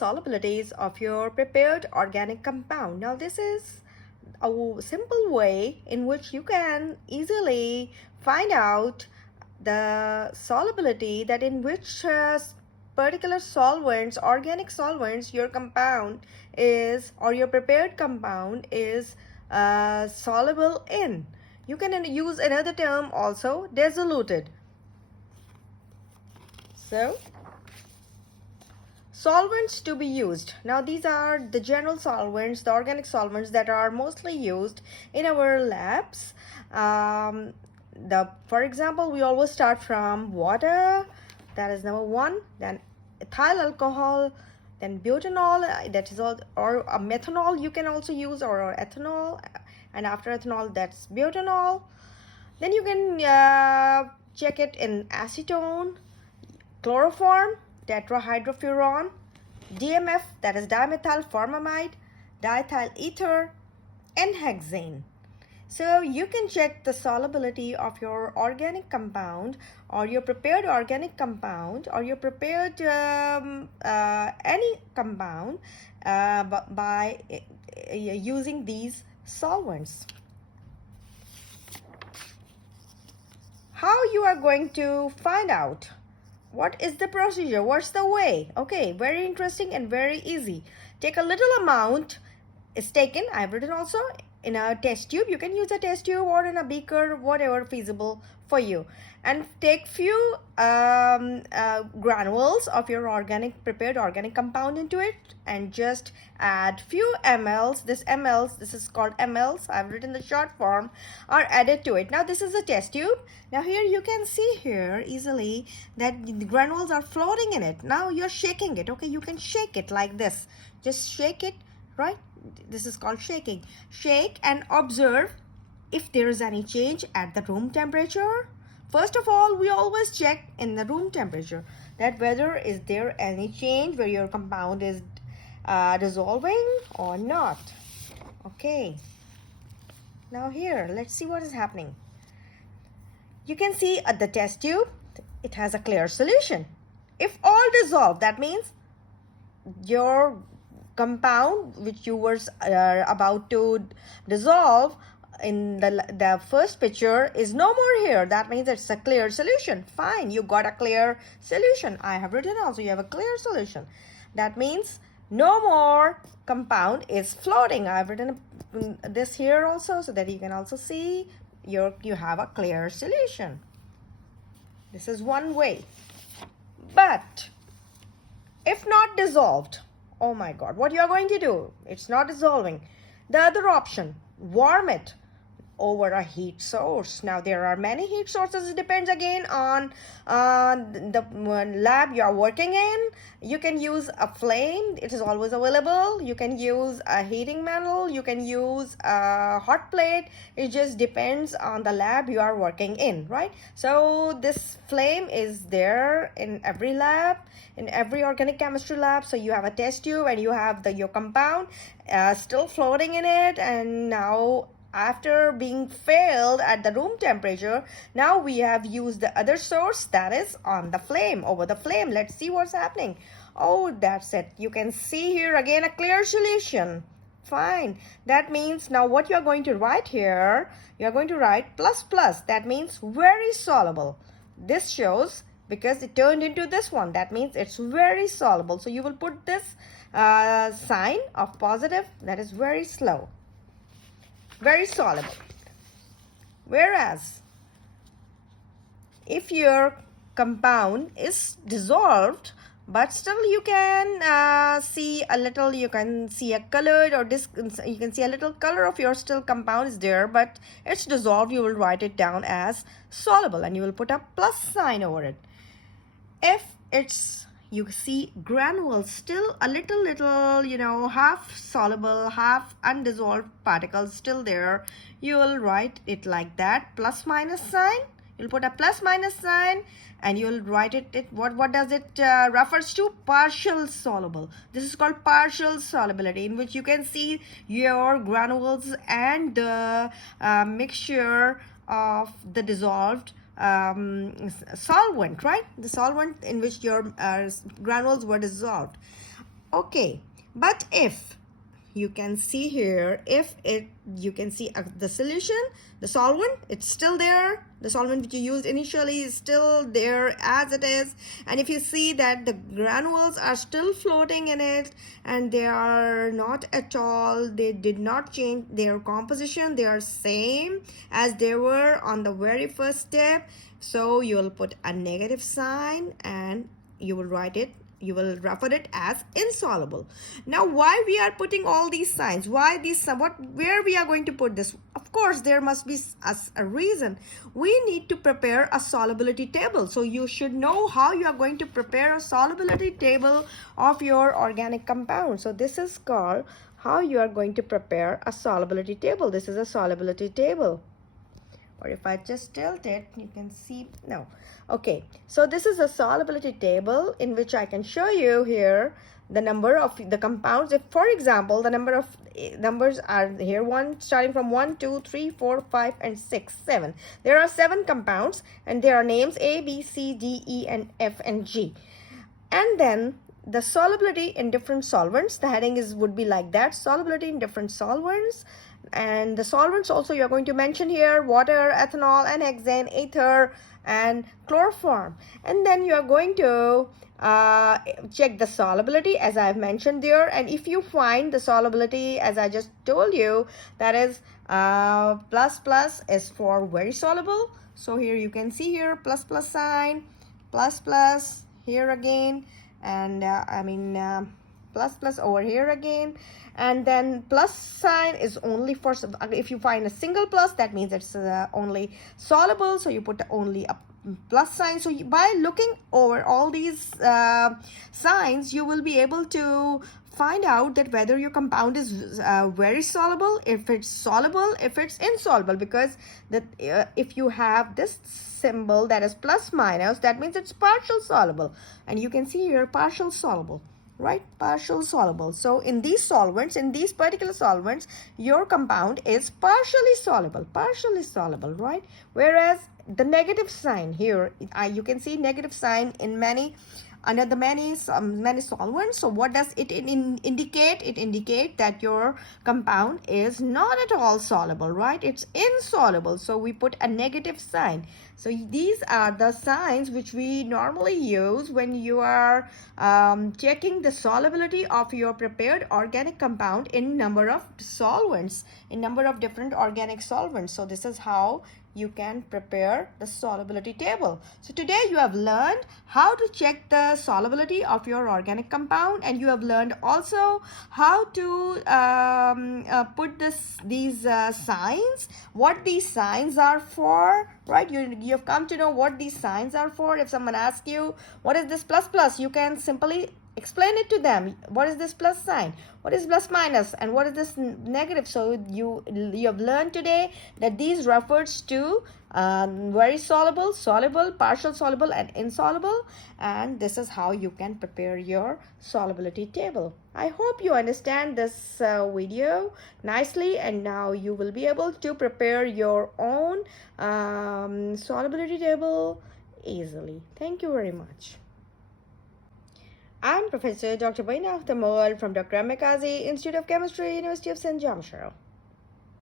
solubilities of your prepared organic compound. Now this is a simple way in which you can easily find out the solubility that in which particular solvents, organic solvents, your compound is, or your prepared compound is soluble in. You can use another term also, diluted. So solvents to be used. Now these are the general solvents, the organic solvents that are mostly used in our labs. For example, we always start from water, that is number one, then ethyl alcohol, then butanol, that is all, or methanol you can also use, or ethanol, and after ethanol that's butanol. Then you can check it in acetone, chloroform, tetrahydrofuran, DMF, that is dimethyl formamide, diethyl ether, and hexane. So you can check the solubility of your organic compound, or your prepared organic compound, or your prepared any compound by using these solvents. How you are going to find out? What is the procedure? What's the way? Okay, very interesting and very easy. Take a little amount is taken. I've written also in a test tube. You can use a test tube or in a beaker, whatever feasible for you. And take few granules of your prepared organic compound into it, and just add few mLs. This is called mLs. I've written the short form, are added to it. Now this is a test tube. Now here you can see here easily that the granules are floating in it. Now you're shaking it. Okay, you can shake it like this. Just shake it, right? This is called shaking. Shake and observe if there is any change at the room temperature. First of all, we always check in the room temperature that whether is there any change where your compound is dissolving or not. Okay. Now here, let's see what is happening. You can see at the test tube, it has a clear solution. If all dissolve, that means your compound which you were about to dissolve in the first picture is no more here. That means it's a clear solution. Fine, you got a clear solution. I have written also you have a clear solution. That means no more compound is floating. I've written this here also so that you can also see you have a clear solution. This is one way. But if not dissolved, oh my God, what you are going to do? It's not dissolving. The other option, warm it over a heat source. Now there are many heat sources. It depends again on the lab you are working in. You can use a flame. It is always available. You can use a heating mantle. You can use a hot plate. It just depends on the lab you are working in, right? So this flame is there in every lab, in every organic chemistry lab. So you have a test tube and you have your compound still floating in it, and now after being failed at the room temperature, now we have used the other source, that is on the flame, over the flame. Let's see what's happening. Oh, that's it. You can see here again a clear solution. Fine. That means now what you're going to write here, you're going to write plus plus. That means very soluble. This shows because it turned into this one. That means it's very soluble. So you will put this sign of positive, that is very slow. Very soluble. Whereas if your compound is dissolved, but still you can see a little, you can see a colored or you can see a little color of your still compound is there, but it's dissolved, you will write it down as soluble and you will put a plus sign over it. If it's, you see granules still a little, you know, half soluble, half undissolved particles still there, you will write it like that, plus minus sign. You'll put a plus minus sign and you'll write it what does it refers to? Partial soluble. This is called partial solubility, in which you can see your granules and the mixture of the dissolved solvent, right? The solvent in which your granules were dissolved. Okay, but if you can see here, you can see the solution, the solvent, it's still there. The solvent which you used initially is still there as it is. And if you see that the granules are still floating in it, and they are not at all, they did not change their composition, they are same as they were on the very first step. So you will put a negative sign and you will write it, you will refer it as insoluble. Now, why we are putting all these signs? Why these, where we are going to put this? Of course, there must be a reason. We need to prepare a solubility table. So you should know how you are going to prepare a solubility table of your organic compound. So this is called how you are going to prepare a solubility table. This is a solubility table. Or if I just tilt it, you can see, no. Okay, so this is a solubility table in which I can show you here the number of the compounds. If, for example, the numbers are here, starting from 1, 2, 3, 4, 5, and 6, 7. There are 7 compounds, and there are names A, B, C, D, E, and F, and G. And then the solubility in different solvents, the heading would be like that, solubility in different solvents. And the solvents also you're going to mention here: water, ethanol, and hexane, ether, and chloroform. And then you're going to check the solubility as I've mentioned there. And if you find the solubility, as I just told you, that is plus is for very soluble. So here you can see here plus sign, plus here again, and plus over here again. And then plus sign is only for, if you find a single plus, that means it's only soluble, so you put only a plus sign. So by looking over all these signs, you will be able to find out that whether your compound is very soluble, if it's soluble, if it's insoluble. Because that if you have this symbol that is plus minus, that means it's partial soluble. And you can see here partial soluble, right? Partial soluble. So in these solvents, in these particular solvents, your compound is partially soluble, right? Whereas the negative sign here, you can see negative sign in under the many solvents. So what does it indicate? It indicates that your compound is not at all soluble, right? It's insoluble. So we put a negative sign. So these are the signs which we normally use when you are checking the solubility of your prepared organic compound in number of solvents, in number of different organic solvents. So this is how you can prepare the solubility table. So today you have learned how to check the solubility of your organic compound, and you have learned also how to put these signs, what these signs are for, right? You have come to know what these signs are for. If someone asks you what is this plus, you can simply explain it to them. What is this plus sign? What is plus minus? And what is this negative? So you have learned today that these refers to very soluble, partial soluble, and insoluble. And this is how you can prepare your solubility table. I hope you understand this video nicely, and now you will be able to prepare your own solubility table easily. Thank you very much. I'm Professor Dr. Mchem from Dr.Mchem Institute of Chemistry, University of St. Jamshire.